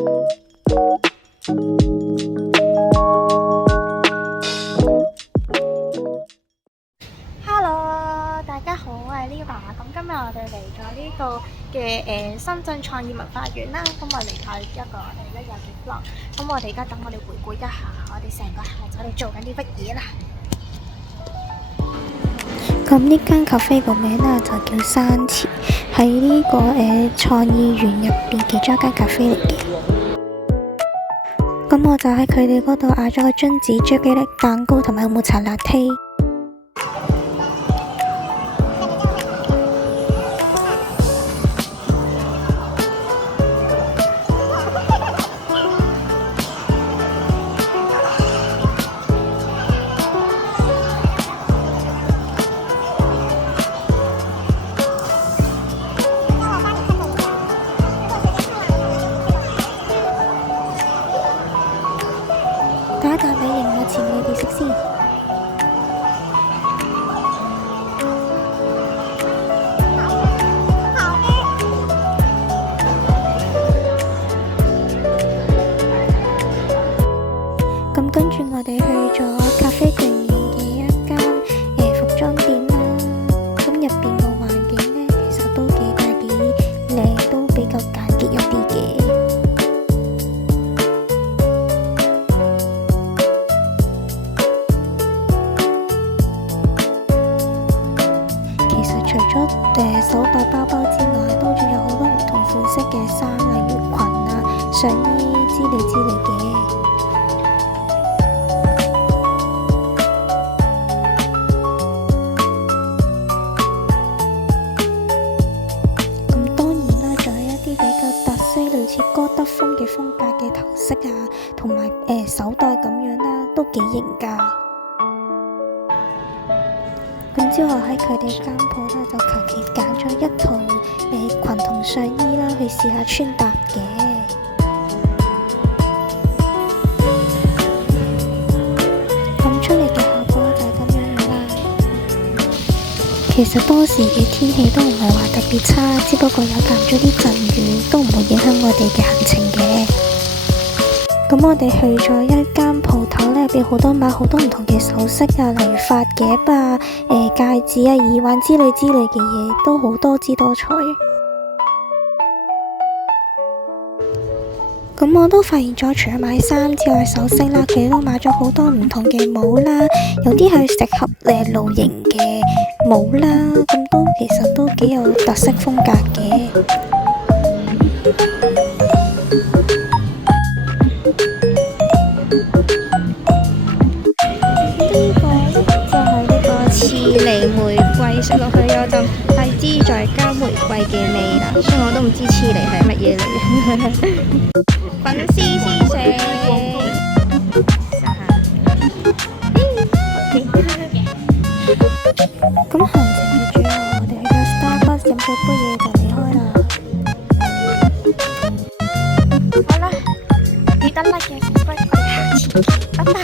Hello，大家好，我係 Liva。咁今日我哋嚟咗呢個嘅深圳創意文化園啦。咁我嚟睇一個我哋一日嘅 vlog。咁我哋而家等我哋回顧一下我哋成個下晝嚟做緊啲乜嘢啦。咁呢間咖啡個名啦就叫山池，喺呢個創意園入邊其中一間咖啡嚟嘅。咁我就喺佢哋嗰度嗌咗個榛子朱古力蛋糕同埋抹茶拿鐵。打大髀型我前你哋食先。咁跟住我哋去咗咖啡對面嘅一間服裝店啦。咁入邊個環境呢，其實都幾大幾靚，都比較簡潔一啲嘅。除咗手袋包包之外，都仲有好多唔同款式嘅衫，例如裙啊、上衣之類嘅。咁當然啦，仲有一啲比較特色，類似哥德風嘅風格嘅頭飾啊，同埋手袋咁樣啦，都幾型㗎。咁之後喺佢哋間鋪咧，就求其揀咗一套裙同上衣啦，去試下穿搭嘅。咁出嚟嘅效果就係咁樣啦。其實當時嘅天氣都唔係話特別差，只不過有間咗啲陣雨，都唔會影響我哋嘅行程嘅。咁我哋去咗一間鋪頭咧，入邊好多買好多唔同嘅首飾啊，例如髮夾啊、戒指啊、耳環之類嘅嘢，都好多姿多彩。咁我都發現咗，除咗買衫之外，首飾啦，佢哋都買咗好多唔同嘅帽啦，有啲係適合露營嘅帽啦，咁都其實都幾有特色風格嘅。刺梨玫瑰食落去有陣荔枝再加玫瑰嘅味啦，雖然我都唔知刺梨係乜嘢嚟嘅。粉絲絲食。咁行程嘅最後，我哋去咗 Starbucks 飲咗杯嘢就離開啦。好啦，記得 like 嘅 subscribe， 我哋下次見，拜拜。